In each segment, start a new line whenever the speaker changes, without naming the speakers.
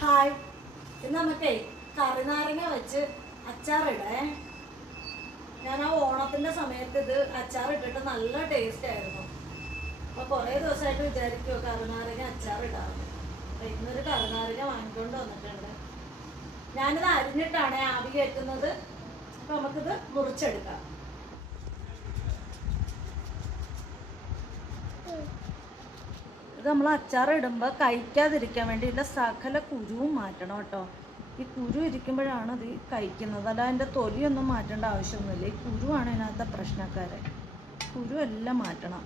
Hi. ഇന്ന് നമുക്കേ കറിനാരങ്ങ വെച്ച് അച്ചാറിടേ ഞാൻ ആ ഓണത്തിന്റെ സമയത്ത് ഇത് അച്ചാർ ഇട്ടിട്ട് നല്ല ടേസ്റ്റ് ആയിരുന്നു. അപ്പൊ കുറേ ദിവസമായിട്ട് വിചാരിക്കുമോ കറിനാരങ്ങ അച്ചാർ ഇടാറുണ്ട് അപ്പൊ ഇന്നൊരു കറിനാരങ്ങ വാങ്ങിക്കൊണ്ട് വന്നിട്ടുണ്ട്. ഞാനിത് അരിഞ്ഞിട്ടാണ് ആവി കയറ്റുന്നത് അപ്പൊ നമുക്കിത് മുറിച്ചെടുക്കാം. ഇത് നമ്മൾ അച്ചാർ ഇടുമ്പോൾ കഴിക്കാതിരിക്കാൻ വേണ്ടി ഇതിന്റെ സകല കുരുവും മാറ്റണം കേട്ടോ. ഈ കുരു ഇരിക്കുമ്പോഴാണ് ഇത് കഴിക്കുന്നത്. അല്ല അതിന്റെ തൊലിയൊന്നും മാറ്റേണ്ട ആവശ്യമൊന്നുമില്ല. ഈ കുരുവാണ് ഇതിനകത്തെ പ്രശ്നക്കാരെ. കുരു എല്ലാം മാറ്റണം.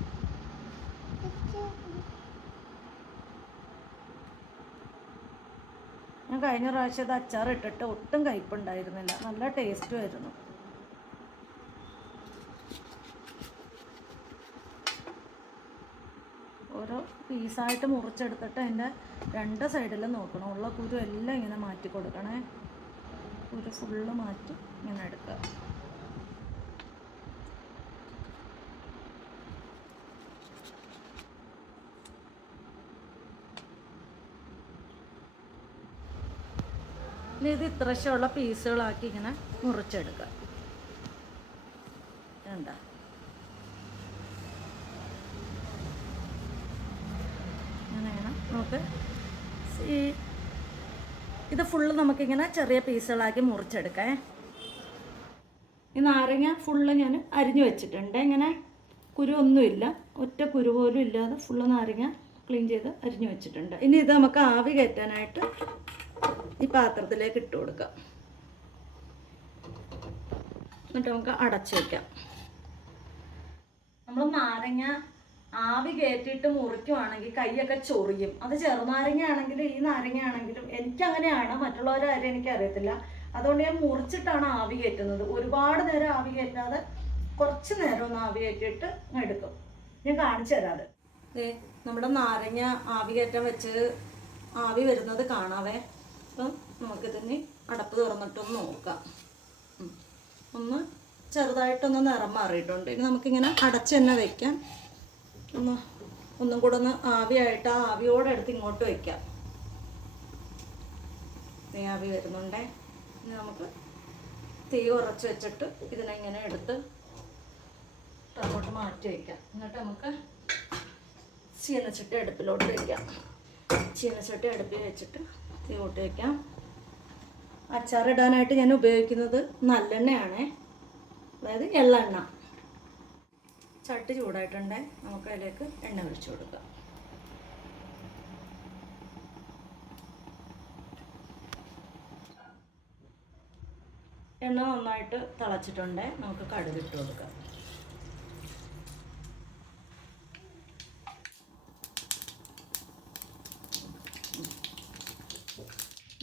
ഞാൻ കഴിഞ്ഞ പ്രാവശ്യം ഇത് അച്ചാർ ഇട്ടിട്ട് ഒട്ടും കയ്പുണ്ടായിരുന്നില്ല. നല്ല ടേസ്റ്റും ഓരോ പീസായിട്ട് മുറിച്ചെടുത്തിട്ട് അതിന്റെ രണ്ട് സൈഡിലും നോക്കണം. ഉള്ള കുരു എല്ലാം ഇങ്ങനെ മാറ്റി കൊടുക്കണേ. കുരു ഫുള്ള് മാറ്റി ഇങ്ങനെ എടുക്കുക ഇത് ഇത്രശമുള്ള പീസുകളാക്കി ഇങ്ങനെ മുറിച്ചെടുക്കുക എന്താ അങ്ങനെയാണ് നമുക്ക് ഈ ഇത് ഫുള്ള് നമുക്കിങ്ങനെ ചെറിയ പീസുകളാക്കി മുറിച്ചെടുക്കാം. ഈ നാരങ്ങ ഫുള്ള് ഞാൻ അരിഞ്ഞു വെച്ചിട്ടുണ്ട്. ഇങ്ങനെ കുരു ഒന്നുമില്ല ഒറ്റ കുരു പോലും ഇല്ലാതെ ഫുള്ള് നാരങ്ങ ക്ലീൻ ചെയ്ത് അരിഞ്ഞു വെച്ചിട്ടുണ്ട്. ഇനി ഇത് നമുക്ക് ആവി കയറ്റാനായിട്ട് ഈ പാത്രത്തിലേക്ക് ഇട്ട് കൊടുക്കാം. എന്നിട്ട് നമുക്ക് അടച്ചു വയ്ക്കാം നമ്മൾ നാരങ്ങ ആവി കയറ്റിയിട്ട് മുറിക്കുവാണെങ്കിൽ കൈയൊക്കെ ചൊറിയും. അത് ചെറുനാരങ്ങ ആണെങ്കിലും ഈ നാരങ്ങ ആണെങ്കിലും എനിക്ക് അങ്ങനെയാണ് മറ്റുള്ളവരെ കാര്യം എനിക്ക് അറിയത്തില്ല അതുകൊണ്ട് ഞാൻ മുറിച്ചിട്ടാണ് ആവി കയറ്റുന്നത് ഒരുപാട് നേരം ആവി കയറ്റാതെ കുറച്ച് നേരം ഒന്ന് ആവി കയറ്റിയിട്ട് എടുക്കും. ഞാൻ കാണിച്ചു തരാം അത്. ദേ, നമ്മുടെ നാരങ്ങ ആവി കയറ്റാൻ വെച്ച് ആവി വരുന്നത് കാണാവേ. അപ്പം നമുക്കിതിന് അടപ്പ് തുറന്നിട്ടൊന്ന് നോക്കാം. ഒന്ന് ചെറുതായിട്ടൊന്ന് നിറം മാറിയിട്ടുണ്ട്. ഇനി നമുക്കിങ്ങനെ അടച്ച് തന്നെ വെക്കാം. ഒന്ന് ഒന്നും കൂടെ ഒന്ന് ആവിയായിട്ട് ആ ആവിയോടെ എടുത്ത് ഇങ്ങോട്ട് വയ്ക്കാം നീ ആവി വരുന്നുണ്ടേ. ഇനി നമുക്ക് തീ ഉറച്ച് വെച്ചിട്ട് ഇതിനെ ഇങ്ങനെ എടുത്ത് അങ്ങോട്ട് മാറ്റി വയ്ക്കാം എന്നിട്ട് നമുക്ക് ചീനച്ചട്ടി അടുപ്പിലോട്ട് വയ്ക്കാം ചീനച്ചട്ടി അടുപ്പിൽ വെച്ചിട്ട് തീ കൂട്ടി വയ്ക്കാം അച്ചാറിടാനായിട്ട് ഞാൻ ഉപയോഗിക്കുന്നത് നല്ലെണ്ണയാണേ. അതായത് എള്ളെണ്ണ. ചട്ടി ചൂടായിട്ടുണ്ട്. നമുക്ക് അതിലേക്ക് എണ്ണ ഒഴിച്ചു കൊടുക്കാം. എണ്ണ നന്നായിട്ട് തിളച്ചിട്ടുണ്ട്. നമുക്ക് കടുക് ഇട്ട് കൊടുക്കാം.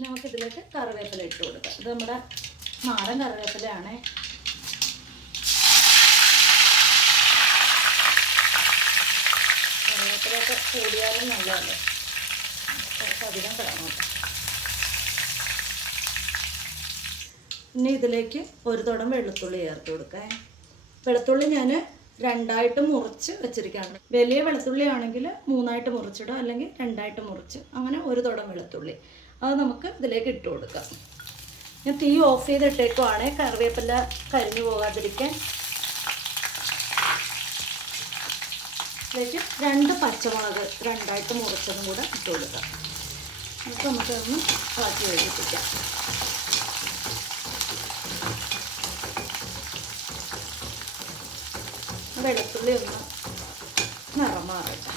നമുക്കിതിലേക്ക് കറിവേപ്പില ഇട്ട് കൊടുക്കാം. ഇത് നമ്മുടെ നാടൻ കറിവേപ്പിലയാണേ. കറിവേപ്പിലൊക്കെ കൂടിയാലും നല്ലതല്ലേ? കുറച്ചധികം കിടന്നു പിന്നെ ഇതിലേക്ക് ഒരു തുടം വെളുത്തുള്ളി ചേർത്ത് കൊടുക്കാം. വെളുത്തുള്ളി ഞാൻ രണ്ടായിട്ട് മുറിച്ച് വെച്ചിരിക്കുകയാണ്. വലിയ വെളുത്തുള്ളി ആണെങ്കിൽ മൂന്നായിട്ട് മുറിച്ചിടുക അല്ലെങ്കിൽ രണ്ടായിട്ട് മുറിച്ച്. അങ്ങനെ ഒരു തുടം വെളുത്തുള്ളി. അത് നമുക്ക് ഇതിലേക്ക് ഇട്ട് കൊടുക്കാം. ഞാൻ തീ ഓഫ് ചെയ്തിട്ടേക്കുവാണ്. കറിവേപ്പില കരിഞ്ഞു പോകാതിരിക്കാൻ ഇതിലേക്ക് രണ്ട് പച്ചമുളക് രണ്ടായിട്ട് മുറിച്ചതും കൂടെ ഇട്ട് കൊടുക്കാം എന്നിട്ട് നമുക്കൊന്ന് ഇളക്കി വേവിപ്പിക്കാം വെളുത്തുള്ളി ഒന്ന് നിറം മാറട്ടെ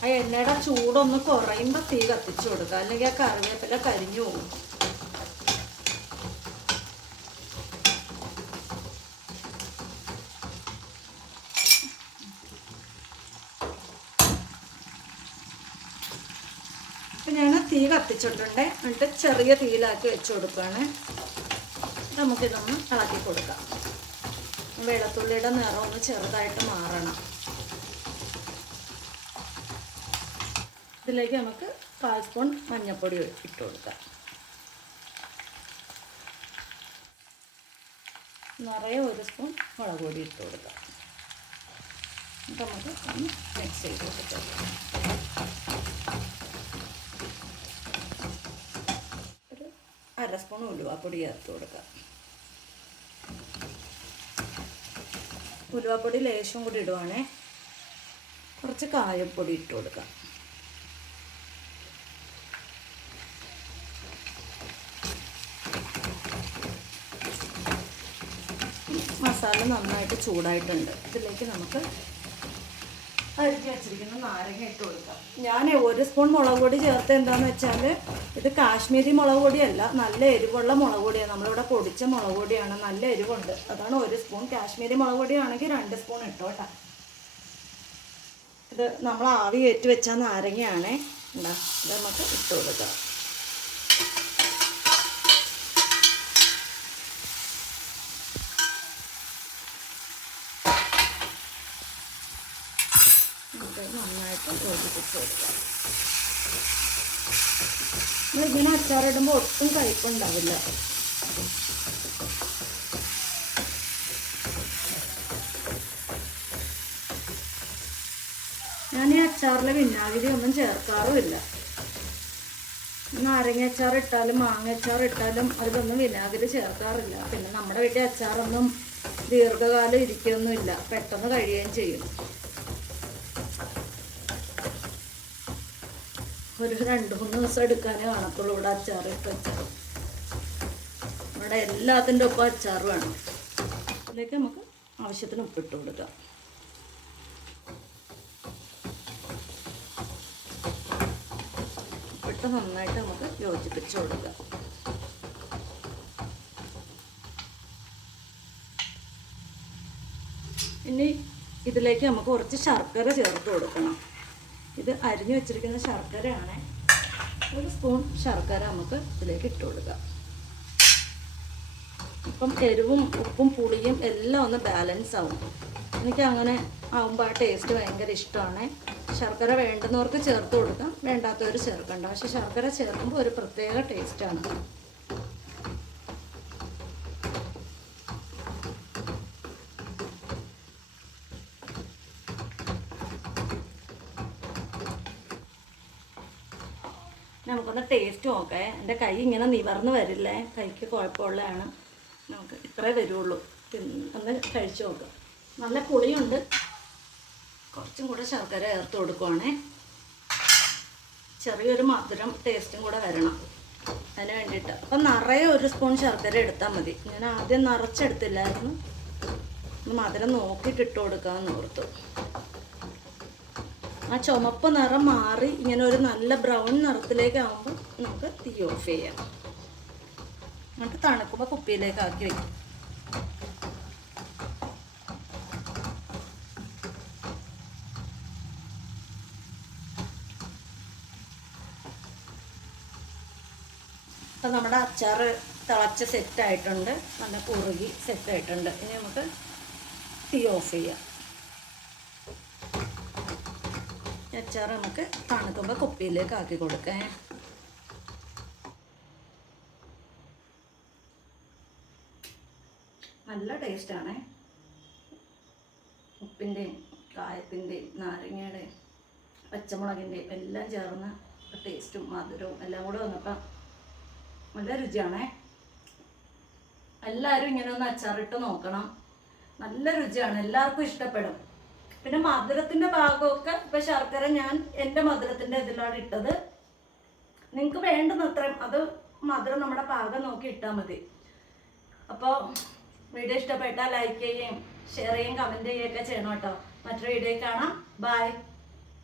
ആ എണ്ണയുടെ ചൂടൊന്ന് കുറയുമ്പോൾ തീ കത്തിച്ചു കൊടുക്കുക. അല്ലെങ്കിൽ ആ കറിവേപ്പില കരിഞ്ഞു പോകും അപ്പം ഞാൻ തീ കത്തിച്ചിട്ടുണ്ട് എന്നിട്ട് ചെറിയ തീയിലാക്കി വെച്ച് കൊടുക്കുകയാണ്. നമുക്കിതൊന്ന് ഇളക്കി കൊടുക്കാം. വെളുത്തുള്ളിയുടെ നിറം ഒന്ന് ചെറുതായിട്ട് മാറണം. ഇതിലേക്ക് നമുക്ക് കാൽ സ്പൂൺ മഞ്ഞൾപ്പൊടി ഇട്ട് കൊടുക്കാം. നിറയെ ഒരു സ്പൂൺ മുളക് പൊടി ഇട്ട് കൊടുക്കാം. നമുക്ക് ഒന്ന് മിക്സ് ചെയ്ത് കൊടുക്കാം. അര സ്പൂൺ ഉലുവാപ്പൊടി ചേർത്ത് കൊടുക്കാം ഉലുവാപ്പൊടി ലേശം കൂടി ഇടുവാണേ. കുറച്ച് കായപ്പൊടി ഇട്ട് കൊടുക്കാം മസാല നന്നായിട്ട് ചൂടായിട്ടുണ്ട്. ഇതിലേക്ക് നമുക്ക് അരിഞ്ഞ് വെച്ചിരിക്കുന്ന. നാരങ്ങ ഇട്ട് കൊടുക്കാം. ഞാൻ ഒരു സ്പൂൺ മുളക് പൊടി ചേർത്ത് എന്താണെന്ന് വെച്ചാൽ ഇത് കാശ്മീരി മുളക് പൊടിയല്ല നല്ല എരിവുള്ള മുളക് പൊടിയാണ് നമ്മളിവിടെ പൊടിച്ച മുളക് പൊടിയാണ് നല്ല എരിവുണ്ട്. അതാണ് ഒരു സ്പൂൺ. കാശ്മീരി മുളക് പൊടിയാണെങ്കിൽ രണ്ട് സ്പൂൺ ഇട്ടോട്ടാ. ഇത് നമ്മൾ ആവി കയറ്റി വെച്ച നാരങ്ങയാണേ. എന്താ ഇത് നമുക്ക് ഇട്ട് കൊടുക്കാം നമുക്ക് നന്നായിട്ട് യോജിപ്പിച്ച് കൊടുക്കാം ഇങ്ങനെ അച്ചാറിടുമ്പോൾ ഒട്ടും കയ്പുണ്ടാവില്ല ഞാൻ ഈ അച്ചാറിൽ വിനാഗിരി ഒന്നും ചേർക്കാറുമില്ല. നാരങ്ങ അച്ചാർ ഇട്ടാലും മാങ്ങ അച്ചാർ ഇട്ടാലും അതിലൊന്നും വിനാഗിരി ചേർക്കാറില്ല. പിന്നെ നമ്മുടെ വീട്ടിൽ അച്ചാറൊന്നും ദീർഘകാലം ഇരിക്കുകയൊന്നുമില്ല പെട്ടെന്ന് കഴിയുകയും ചെയ്യും. ഒരു രണ്ട് മൂന്ന് ദിവസം എടുക്കാനേ കാണത്തുള്ളൂ ഇവിടെ അച്ചാർ ഇപ്പം അച്ചാർ ഇവിടെ എല്ലാത്തിന്റെ ഒപ്പം അച്ചാർ വേണം. അതിലേക്ക് നമുക്ക് ആവശ്യത്തിന് ഉപ്പിട്ട് കൊടുക്കാം. ഉപ്പിട്ട് നന്നായിട്ട് നമുക്ക് യോജിപ്പിച്ച് കൊടുക്കാം. ഇനി ഇതിലേക്ക് നമുക്ക് കുറച്ച് ശർക്കര ചേർത്ത് കൊടുക്കണം. ഇത് അരിഞ്ഞു വെച്ചിരിക്കുന്ന ശർക്കരയാണ്. ഒരു സ്പൂൺ ശർക്കര നമുക്ക് ഇതിലേക്ക് ഇട്ട് കൊടുക്കാം. ഇപ്പം എരിവും ഉപ്പും പുളിയും എല്ലാം ഒന്ന് ബാലൻസ് ആവും. എനിക്ക് അങ്ങനെ ആവുമ്പോൾ ആ ടേസ്റ്റ് ഭയങ്കര ഇഷ്ടമാണ്. ശർക്കര വേണ്ടുന്നവർക്ക് ചേർത്ത് കൊടുക്കാം വേണ്ടാത്തവർ ചേർക്കണ്ട. പക്ഷെ ശർക്കര ചേർക്കുമ്പോൾ ഒരു പ്രത്യേക ടേസ്റ്റാണ് നമുക്കൊന്ന് ടേസ്റ്റ് നോക്കേ. എന്റെ കൈ ഇങ്ങനെ നിവർന്ന് വരില്ലേ? കൈക്ക് കുഴപ്പമുള്ളതാണ്. നമുക്ക് ഇത്രേ വരുള്ളൂ. ഒന്ന് കഴിച്ചു നോക്കുക നല്ല പുളിയുണ്ട്. കുറച്ചും കൂടെ ശർക്കര ചേർത്ത് കൊടുക്കുവാണേ. ചെറിയൊരു മധുരം ടേസ്റ്റും കൂടെ വരണം. അതിന് വേണ്ടിയിട്ട്. അപ്പം നിറയെ ഒരു സ്പൂൺ ശർക്കര എടുത്താൽ മതി. ഞാൻ ആദ്യം നിറച്ചെടുത്തില്ലായിരുന്നു. മധുരം നോക്കിയിട്ട് ഇട്ട് കൊടുക്കാമെന്ന് ഓർത്തു. ആ ചുമപ്പ് നിറം മാറി ഇങ്ങനെ ഒരു നല്ല ബ്രൗൺ നിറത്തിലേക്ക് ആകുമ്പോൾ നമുക്ക് തീ ഓഫ് ചെയ്യാം. എന്നിട്ട് തണുക്കുമ്പോൾ കുപ്പിയിലേക്ക് ആക്കി വയ്ക്കും അപ്പം നമ്മുടെ അച്ചാർ തിളച്ച് സെറ്റായിട്ടുണ്ട് നല്ല കുറുകി സെറ്റായിട്ടുണ്ട് ഇനി നമുക്ക് തീ ഓഫ് ചെയ്യാം ഈ അച്ചാർ നമുക്ക് തണുക്കുമ്പോൾ കുപ്പിയിലേക്ക് ആക്കി കൊടുക്കാം. നല്ല ടേസ്റ്റാണേ ഉപ്പിന്റെയും കായത്തിന്റെയും നാരങ്ങയുടെയും പച്ചമുളകിന്റെയും എല്ലാം ചേർന്ന ടേസ്റ്റും മധുരവും എല്ലാം കൂടെ വന്നപ്പോൾ നല്ല രുചിയാണേ. എല്ലാവരും ഇങ്ങനെ ഒന്ന് അച്ചാറിട്ട് നോക്കണം. നല്ല രുചിയാണ്. എല്ലാവർക്കും ഇഷ്ടപ്പെടും. പിന്നെ മധുരത്തിന്റെ ഭാഗമൊക്കെ ഇപ്പൊ ശർക്കര ഞാൻ എന്റെ മധുരത്തിന്റെ ഇതിലാണ് ഇട്ടത്. നിങ്ങൾക്ക് വേണ്ടുന്നത്രയും അത് മധുരം നമ്മുടെ പാകം നോക്കി ഇട്ടാൽ മതി. അപ്പോൾ വീഡിയോ ഇഷ്ടപ്പെട്ടാൽ ലൈക്ക് ചെയ്യുകയും ഷെയർ ചെയ്യുകയും കമന്റ് ചെയ്യുകയൊക്കെ ചെയ്യണം കേട്ടോ. മറ്റൊരു വീഡിയോ കാണാം. ബൈ